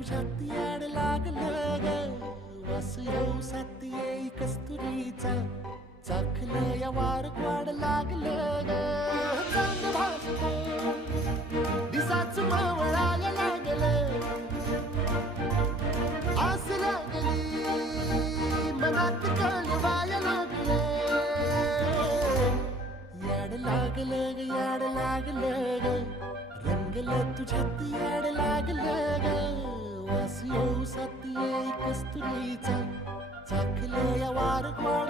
तुझ्यात याड लागलं ग वास येऊ साथ येई कस्तुरीचा चाखलं या वार वाढ लागलं ग चांद भासतो दिसाच मावळायला लागलं आस लागली मनात कळवायला लागलं याड लागलं ग याड लागलं ग रंगलं तुझ्यात याड लागलं ग वास येऊ साथ येई कस्तुरीचा चाखलं या वार वाढ